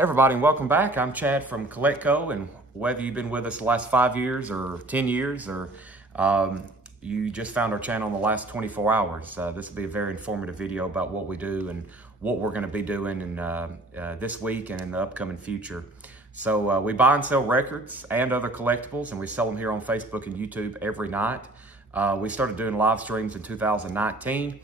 Hey everybody, and welcome back. I'm Chad from CollectCo, and whether you've been with us the last 5 years or 10 years or you just found our channel in the last 24 hours, this will be a very informative video about what we do and what we're going to be doing in this week and in the upcoming future. So we buy and sell records and other collectibles, and we sell them here on Facebook and YouTube every night. We started doing live streams in 2019.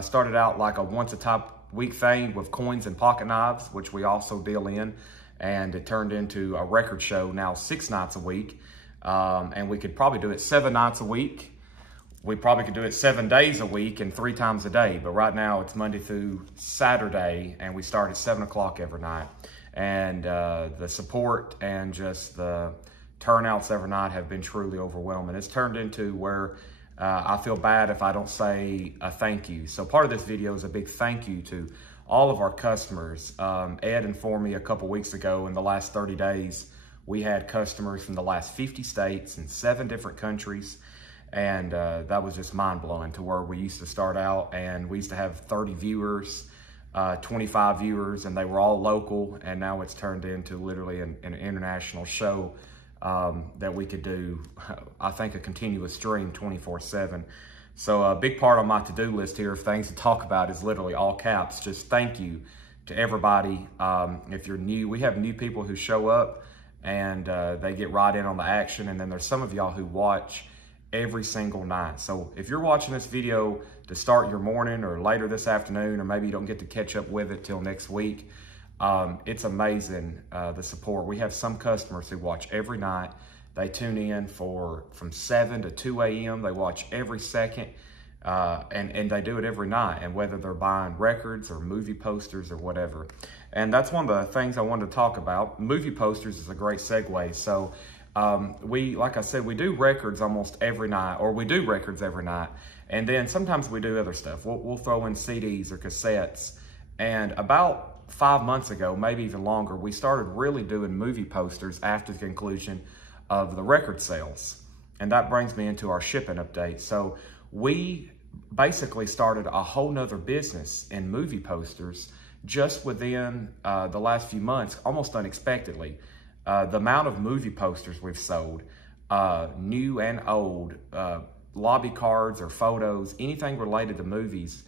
Started out like a once-a-week thing with coins and pocket knives, which we also deal in, and it turned into a record show now 6 nights a week, and we could probably do it 7 nights a week. We probably could do it 7 days a week and 3 times a day, but right now it's Monday through Saturday, and we start at 7 o'clock every night. And the support and just the turnouts every night have been truly overwhelming. It's turned into where I feel bad if I don't say a thank you. So part of this video is a big thank you to all of our customers. Ed informed me a couple weeks ago, in the last 30 days, we had customers from the last 50 states and 7 different countries. And that was just mind-blowing, to where we used to start out and we used to have 30 viewers, 25 viewers, and they were all local. And now it's turned into literally an international show that we could do, I think, a continuous stream 24/7. So a big part on my to-do list here of things to talk about is literally all caps. Just thank you to everybody. If you're new, we have new people who show up and they get right in on the action. And then there's some of y'all who watch every single night. So if you're watching this video to start your morning or later this afternoon, or maybe you don't get to catch up with it till next week, it's amazing, the support. We have some customers who watch every night. They tune in from 7 to 2 a.m. They watch every second, and they do it every night. And whether they're buying records or movie posters or whatever. And that's one of the things I wanted to talk about. Movie posters is a great segue. So like I said, we do records almost every night, or we do records every night. And then sometimes we do other stuff. We'll throw in CDs or cassettes. And about 5 months ago, maybe even longer, we started really doing movie posters after the conclusion of the record sales. And that brings me into our shipping update. So we basically started a whole nother business in movie posters just within the last few months, almost unexpectedly. The amount of movie posters we've sold, new and old, lobby cards or photos, anything related to movies,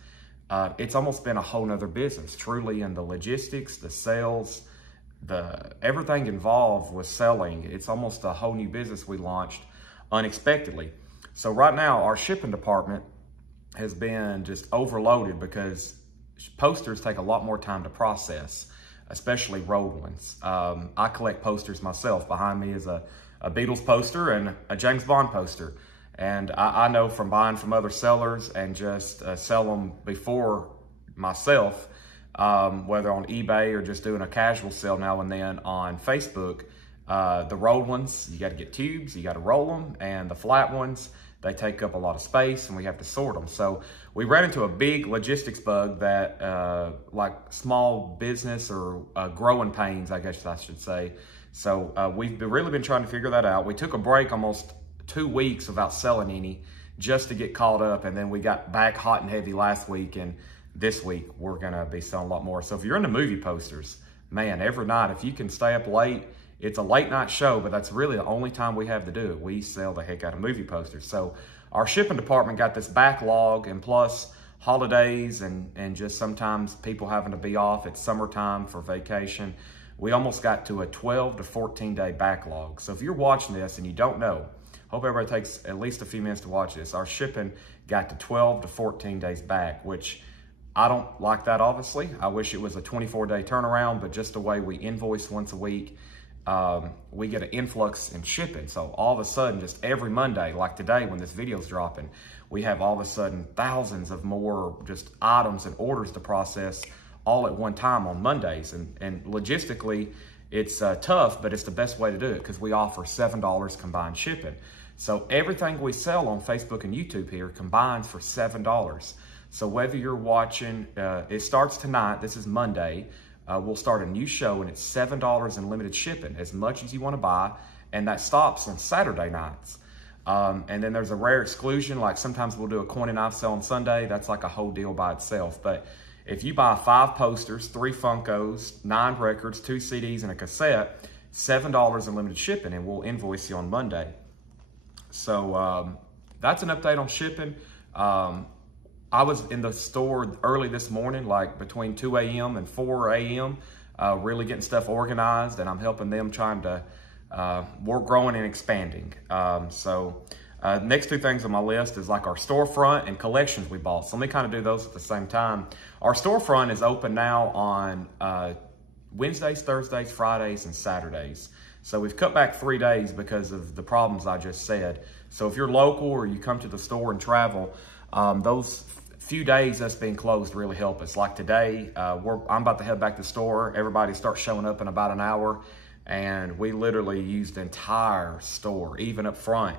it's almost been a whole nother business, truly, in the logistics, the sales, everything involved with selling. It's almost a whole new business we launched unexpectedly. So right now, our shipping department has been just overloaded because posters take a lot more time to process, especially rolled ones. I collect posters myself. Behind me is a Beatles poster and a James Bond poster. And I know from buying from other sellers and just sell them before myself, whether on eBay or just doing a casual sale now and then on Facebook, the rolled ones, you got to get tubes, you got to roll them, and the flat ones, they take up a lot of space and we have to sort them. So we ran into a big logistics bug that like small business or growing pains, I guess I should say. So we've really been trying to figure that out. We took a break almost 2 weeks without selling any just to get caught up, and then we got back hot and heavy last week, and this week we're gonna be selling a lot more. So if you're into movie posters, man, every night, if you can stay up late, it's a late night show, but that's really the only time we have to do it. We sell the heck out of movie posters. So our shipping department got this backlog, and plus holidays and just sometimes people having to be off. It's summertime for vacation. We almost got to a 12 to 14 day backlog. So if you're watching this and you don't know, hope everybody takes at least a few minutes to watch this. Our shipping got to 12 to 14 days back, which I don't like that, obviously. I wish it was a 24-day turnaround, but just the way we invoice once a week, we get an influx in shipping. So all of a sudden, just every Monday, like today when this video's dropping, we have all of a sudden thousands of more just items and orders to process all at one time on Mondays. And logistically, it's tough, but it's the best way to do it because we offer $7 combined shipping. So everything we sell on Facebook and YouTube here combines for $7. So whether you're watching, it starts tonight, this is Monday, we'll start a new show and it's $7 in limited shipping, as much as you want to buy, and that stops on Saturday nights. And then there's a rare exclusion, like sometimes we'll do a coin and knife sale on Sunday, that's like a whole deal by itself. But If you buy 5 posters, 3 Funkos, 9 records, 2 CDs, and a cassette, $7 in limited shipping, and we'll invoice you on Monday. So that's an update on shipping. I was in the store early this morning, like between 2 a.m. and 4 a.m., really getting stuff organized, and I'm helping them trying to, we're growing and expanding. Next 2 things on my list is like our storefront and collections we bought. So let me kind of do those at the same time. Our storefront is open now on Wednesdays, Thursdays, Fridays, and Saturdays. So we've cut back 3 days because of the problems I just said. So if you're local or you come to the store and travel, those few days us being closed really help us. Like today, I'm about to head back to the store. Everybody starts showing up in about an hour, and we literally used the entire store, even up front.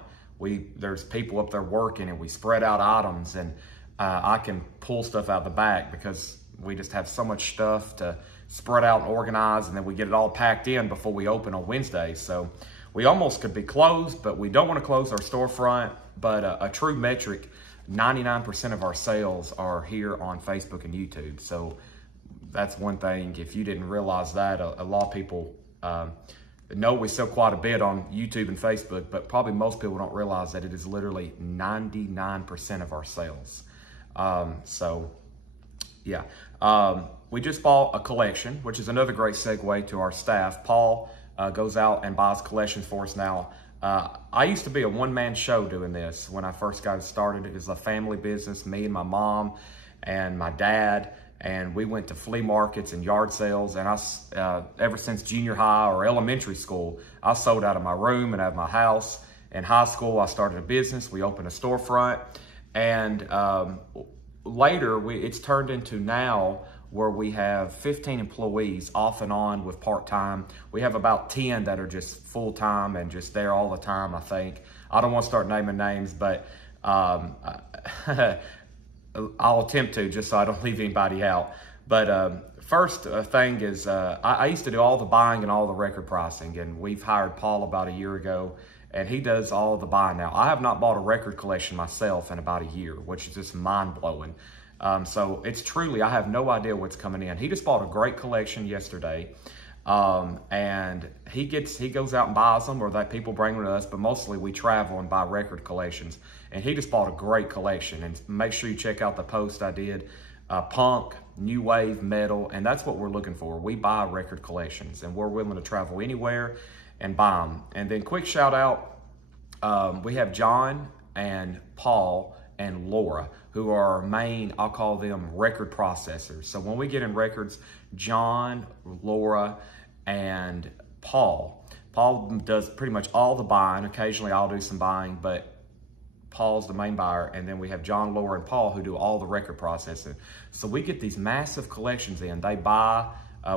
There's people up there working, and we spread out items, and I can pull stuff out the back because we just have so much stuff to spread out and organize, and then we get it all packed in before we open on Wednesday. So we almost could be closed, but we don't want to close our storefront. But a true metric, 99% of our sales are here on Facebook and YouTube. So that's one thing. If you didn't realize that, a lot of people know we sell quite a bit on YouTube and Facebook, but probably most people don't realize that it is literally 99% of our sales. We just bought a collection, which is another great segue to our staff. Paul goes out and buys collections for us now. I used to be a one-man show doing this when I first got started. It was a family business, me and my mom and my dad, and we went to flea markets and yard sales. And ever since junior high or elementary school, I sold out of my room and out of my house. In high school, I started a business. We opened a storefront, and later it's turned into now where we have 15 employees off and on with part-time. We have about 10 that are just full-time and just there all the time, I think. I don't want to start naming names, but I'll attempt to, just so I don't leave anybody out. But first thing is, I used to do all the buying and all the record pricing, and we've hired Paul about a year ago, and he does all the buying now. I have not bought a record collection myself in about a year, which is just mind-blowing. So it's truly, I have no idea what's coming in. He just bought a great collection yesterday, and he goes out and buys them, or that people bring them to us, but mostly we travel and buy record collections. And he just bought a great collection, and make sure you check out the post I did, punk, new wave, metal, and that's what we're looking for. We buy record collections, and we're willing to travel anywhere and buy them. And then quick shout out, we have John and Paul and Laura, who are our main, I'll call them record processors. So when we get in records, John, Laura, and Paul does pretty much all the buying. Occasionally I'll do some buying, but Paul's the main buyer. And then we have John, Laura, and Paul who do all the record processing. So we get these massive collections in. They buy,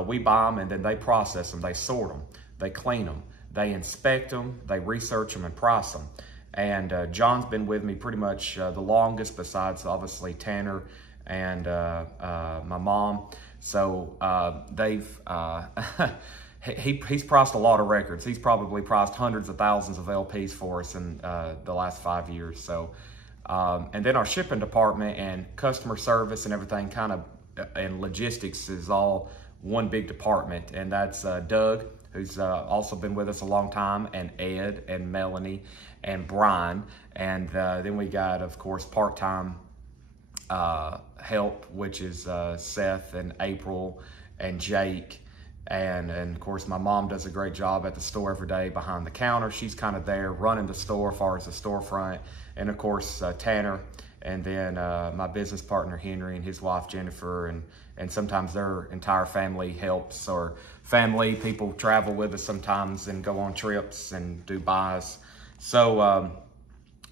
we buy them, and then they process them. They sort them, they clean them, they inspect them, they research them, and price them. And John's been with me pretty much the longest, besides obviously Tanner and my mom. So he's priced a lot of records. He's probably priced hundreds of thousands of LPs for us in the last 5 years. So, and then our shipping department and customer service and everything and logistics is all one big department. And that's Doug, who's also been with us a long time, and Ed and Melanie and Brian. And then we got, of course, part-time help, which is Seth and April and Jake. And of course, my mom does a great job at the store every day behind the counter. She's kind of there running the store as far as the storefront. And of course, Tanner, and then my business partner, Henry, and his wife, Jennifer, and sometimes their entire family helps, or family people travel with us sometimes and go on trips and do buys. So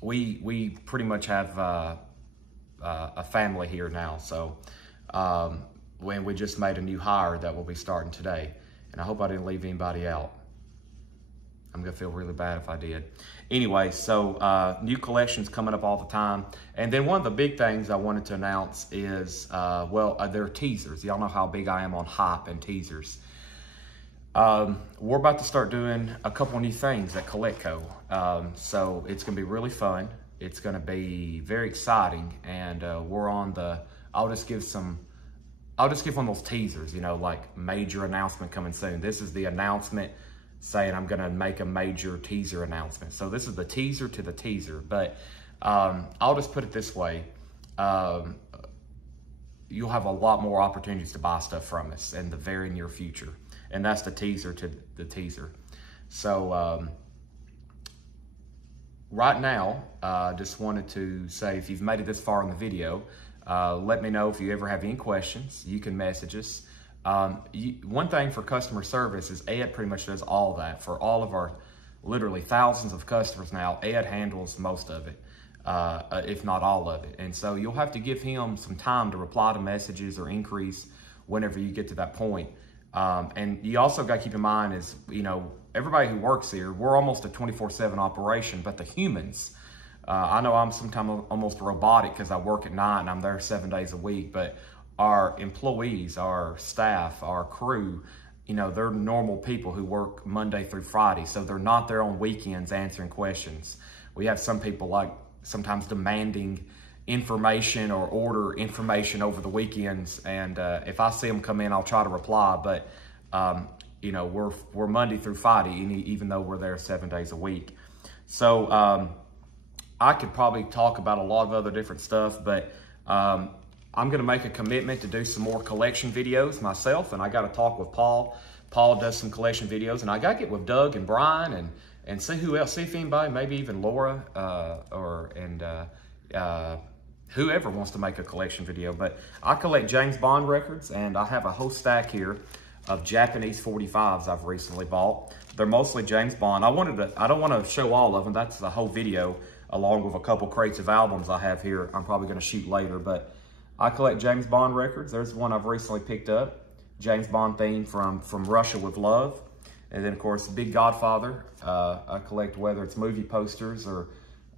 we pretty much have a family here now. So when we just made a new hire that will be starting today, and I hope I didn't leave anybody out. I'm gonna feel really bad if I did. Anyway, so new collections coming up all the time. And then one of the big things I wanted to announce is, they're teasers. Y'all know how big I am on hype and teasers. We're about to start doing a couple new things at Coletco. So it's gonna be really fun. It's gonna be very exciting. And we're on I'll just give some I'll just give one of those teasers, you know, like major announcement coming soon. This is the announcement saying I'm gonna make a major teaser announcement. So this is the teaser to the teaser, but I'll just put it this way. You'll have a lot more opportunities to buy stuff from us in the very near future. And that's the teaser to the teaser. So right now, just wanted to say, if you've made it this far in the video, let me know if you ever have any questions. You can message us. One thing for customer service is Ed pretty much does all that. For all of our literally thousands of customers now, Ed handles most of it, if not all of it. And so you'll have to give him some time to reply to messages or inquiries whenever you get to that point. And you also got to keep in mind is, you know, everybody who works here, we're almost a 24/7 operation, but the humans, I know I'm sometimes almost robotic because I work at night and I'm there 7 days a week, but our employees, our staff, our crew, you know, they're normal people who work Monday through Friday. So they're not there on weekends answering questions. We have some people like sometimes demanding information or order information over the weekends. And if I see them come in, I'll try to reply. But, you know, we're Monday through Friday, even though we're there 7 days a week. So I could probably talk about a lot of other different stuff, but I'm going to make a commitment to do some more collection videos myself, and I got to talk with Paul. Paul does some collection videos, and I got to get with Doug and Brian and see who else, see if anybody, maybe even Laura whoever wants to make a collection video. But I collect James Bond records, and I have a whole stack here of Japanese 45s I've recently bought. They're mostly James Bond. I don't want to show all of them. That's the whole video, along with a couple crates of albums I have here I'm probably going to shoot later. But I collect James Bond records. There's one I've recently picked up, James Bond theme from Russia with Love. And then, of course, Big Godfather. I collect whether it's movie posters or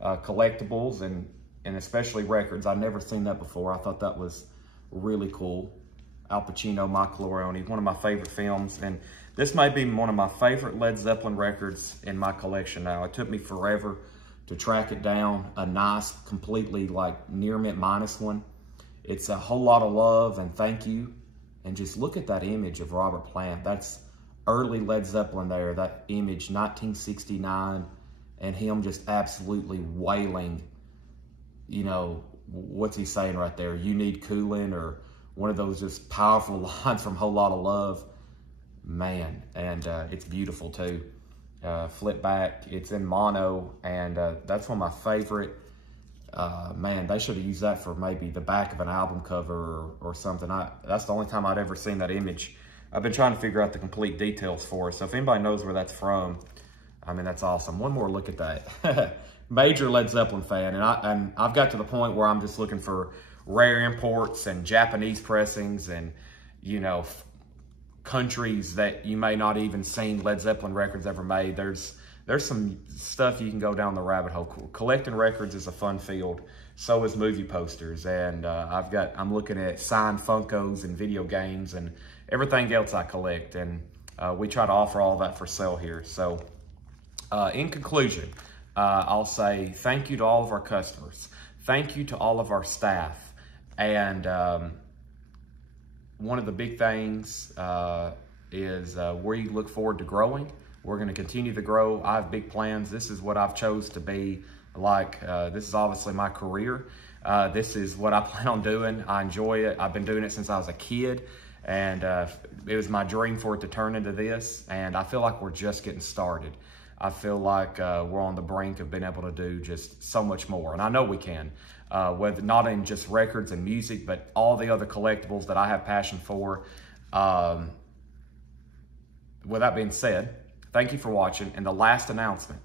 collectibles and especially records. I've never seen that before. I thought that was really cool. Al Pacino, Michael Leone, one of my favorite films. And this may be one of my favorite Led Zeppelin records in my collection now. It took me forever to track it down, a nice, completely like near mint minus one. It's a whole lot of love and thank you. And just look at that image of Robert Plant. That's early Led Zeppelin there, that image, 1969, and him just absolutely wailing, you know, what's he saying right there? You need cooling, or one of those just powerful lines from Whole Lot of Love. Man, and it's beautiful too. Flip back, it's in mono, and that's one of my favorite. Man, they should have used that for maybe the back of an album cover or something. That's the only time I'd ever seen that image. I've been trying to figure out the complete details for it. So if anybody knows where that's from, I mean, that's awesome. One more look at that. Major Led Zeppelin fan. And I've got to the point where I'm just looking for rare imports and Japanese pressings and, you know, countries that you may not even seen Led Zeppelin records ever made. There's some stuff you can go down the rabbit hole. Collecting records is a fun field. So is movie posters. And I'm looking at signed Funkos and video games and everything else I collect. And we try to offer all that for sale here. So in conclusion, I'll say thank you to all of our customers. Thank you to all of our staff. And one of the big things is we look forward to growing. We're going to continue to grow. I have big plans. This is what I've chose to be like. This is obviously my career. This is what I plan on doing. I enjoy it. I've been doing it since I was a kid, and it was my dream for it to turn into this, and I feel like we're just getting started. I feel like we're on the brink of being able to do just so much more, and I know we can, whether not in just records and music, but all the other collectibles that I have passion for. With that being said, thank you for watching. And the last announcement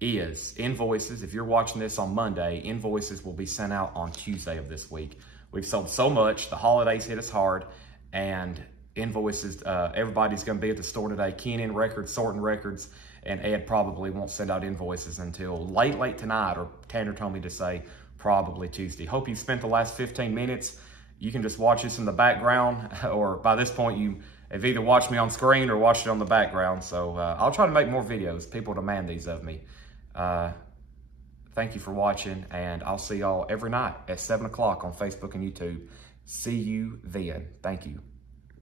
is invoices. If you're watching this on Monday, invoices will be sent out on Tuesday of this week. We've sold so much. The holidays hit us hard, and invoices, everybody's going to be at the store today, keying in records, sorting records, and Ed probably won't send out invoices until late tonight, or Tanner told me to say probably Tuesday. Hope you spent the last 15 minutes. You can just watch this in the background, or by this point, you have either watched me on screen or watched it on the background. So I'll try to make more videos. People demand these of me. Thank you for watching, and I'll see y'all every night at 7 o'clock on Facebook and YouTube. See you then. Thank you.